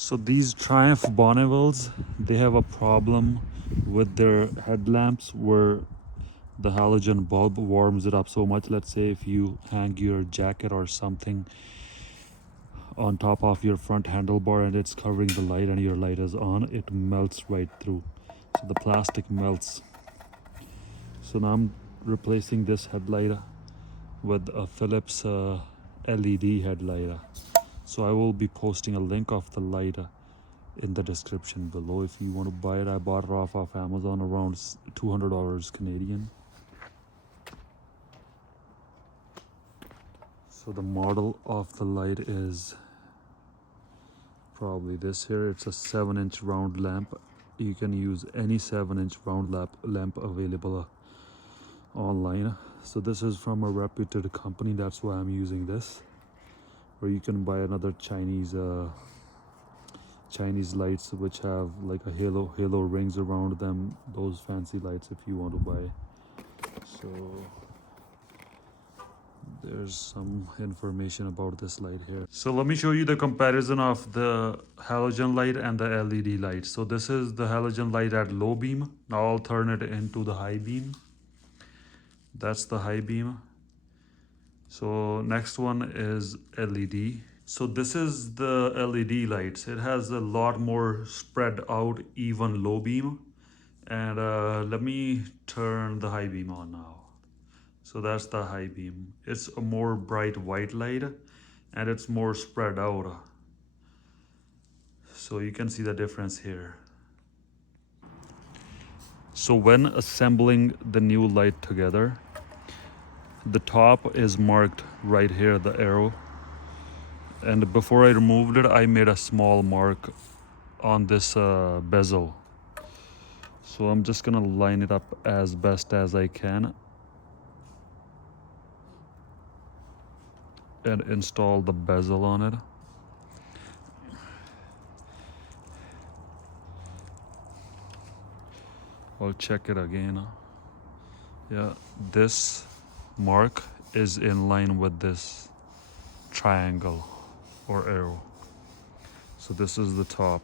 So these Triumph Bonnevilles, they have a problem with their headlamps where the halogen bulb warms it up so much. Let's say if you hang your jacket or something on top of your front handlebar and it's covering the light and your light is on, it melts right through. So the plastic melts. So now I'm replacing this headlight with a Philips LED headlight. So I will be posting a link of the light in the description below if you want to buy it. I bought it off of Amazon around $200 Canadian. So the model of the light is probably this here. It's a 7-inch round lamp. You can use any 7-inch round lamp available online. So this is from a reputed company, that's why I'm using this. Or you can buy another Chinese lights which have like a halo rings around them, those fancy lights if you want to buy. So there's some information about this light here. So let me show you the comparison of the halogen light and the LED light. So this is the halogen light at low beam. Now I'll turn it into the high beam. That's the high beam. So next one is LED. So this is the LED lights. It has a lot more spread out, even low beam. And let me turn the high beam on now. So that's the high beam. It's a more bright white light and it's more spread out. So you can see the difference here. So when assembling the new light together, the top is marked right here, the arrow. And before I removed it, I made a small mark on this bezel. So I'm just gonna line it up as best as I can and install the bezel on it. I'll check it again. Yeah, this mark is in line with this triangle or arrow. So this is the top.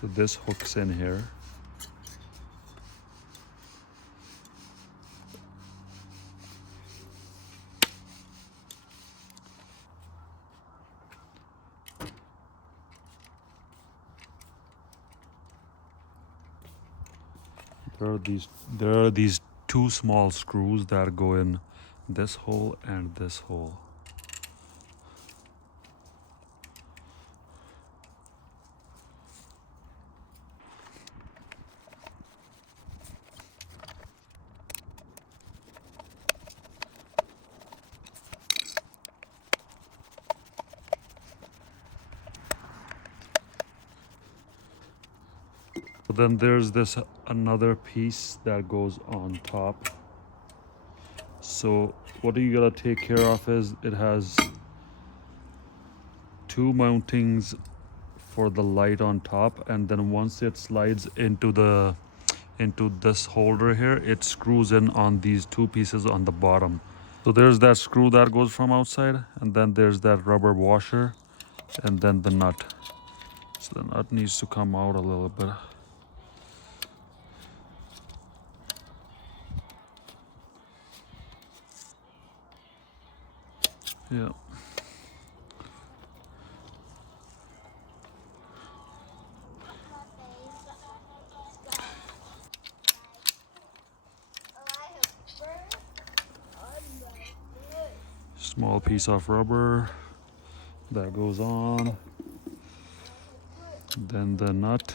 So this hooks in here. There are these two small screws that go in this hole and this hole. But then there's this another piece that goes on top. So what you gotta take care of is it has two mountings for the light on top, and then once it slides into this holder here, it screws in on these two pieces on the bottom. So there's that screw that goes from outside, and then there's that rubber washer, and then the nut. So the nut needs to come out a little bit. Yeah. Small piece of rubber that goes on. Then the nut.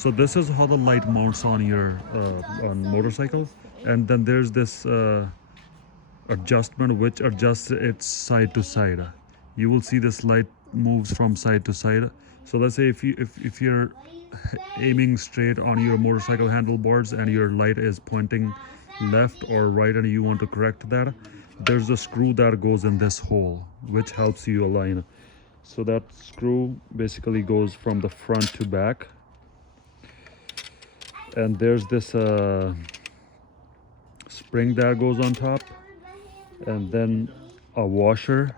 So this is how the light mounts on your on motorcycle, and then there's this adjustment which adjusts it side to side. You will see this light moves from side to side. So let's say if you're aiming straight on your motorcycle handlebars and your light is pointing left or right and you want to correct that, there's a screw that goes in this hole which helps you align. So that screw basically goes from the front to back, and there's this spring that goes on top, and then a washer,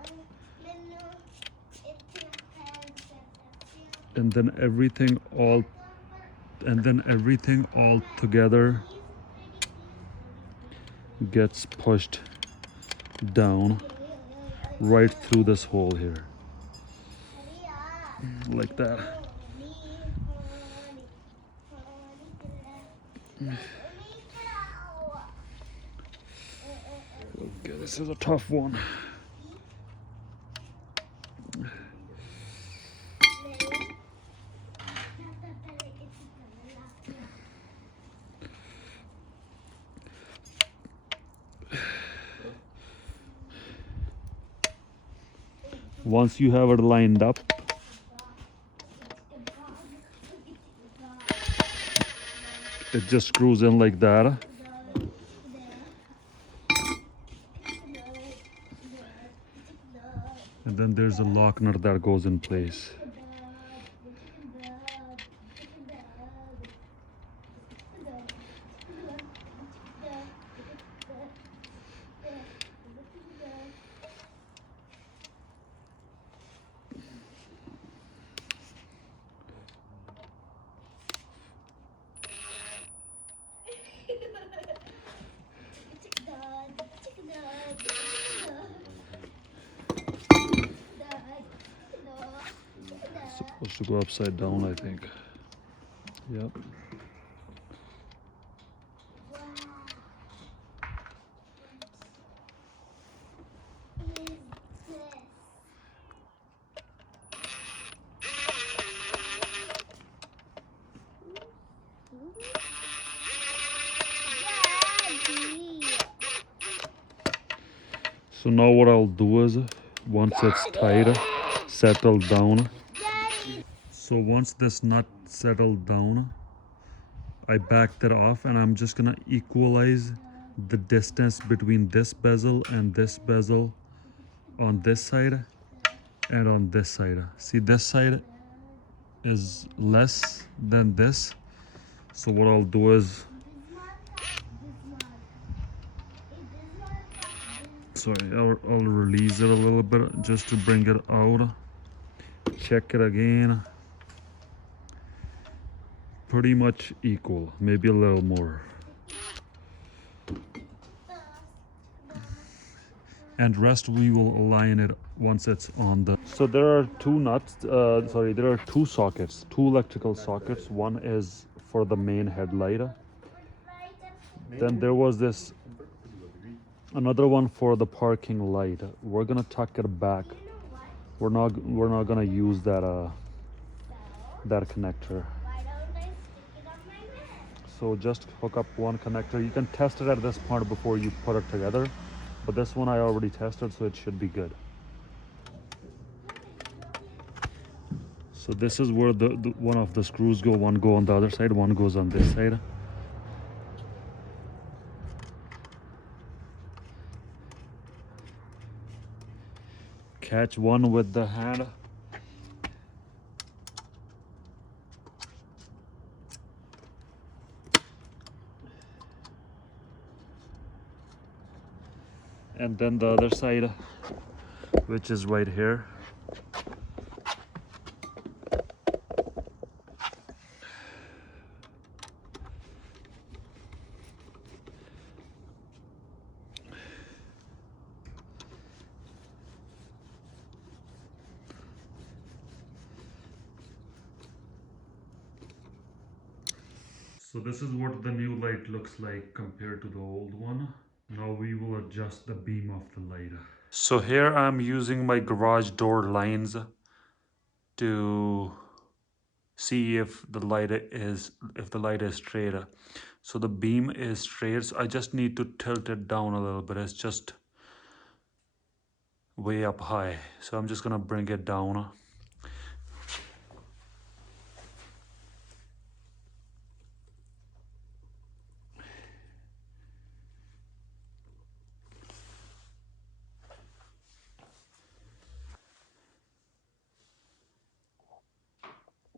and then everything all together gets pushed down right through this hole here, like that. Okay, this is a tough one. Once you have it lined up, it just screws in like that. And then there's a lock nut that goes in place. Supposed to go upside down, I think. Yep. So now what I'll do is, once it's tied, settled down. So once this nut settled down, I backed it off, and I'm just gonna equalize the distance between this bezel and this bezel on this side and on this side. See, this side is less than this. So what I'll do is, sorry, I'll release it a little bit just to bring it out. Check it again. Pretty much equal, maybe a little more. And rest we will align it once it's on the... So there are there are two sockets, two electrical sockets. One is for the main headlight. Then there was another one for the parking light. We're gonna tuck it back. We're not gonna use that connector. So just hook up one connector. You can test it at this point before you put it together, but this one I already tested, so it should be good. So this is where the one of the screws go. One go on the other side, one goes on this side. Catch one with the hand. And then the other side, which is right here. So this is what the new light looks like compared to the old one. Now we will adjust the beam of the light. So here I'm using my garage door lines to see if the light is straight. So the beam is straight, so I just need to tilt it down a little bit. It's just way up high, so I'm just gonna bring it down.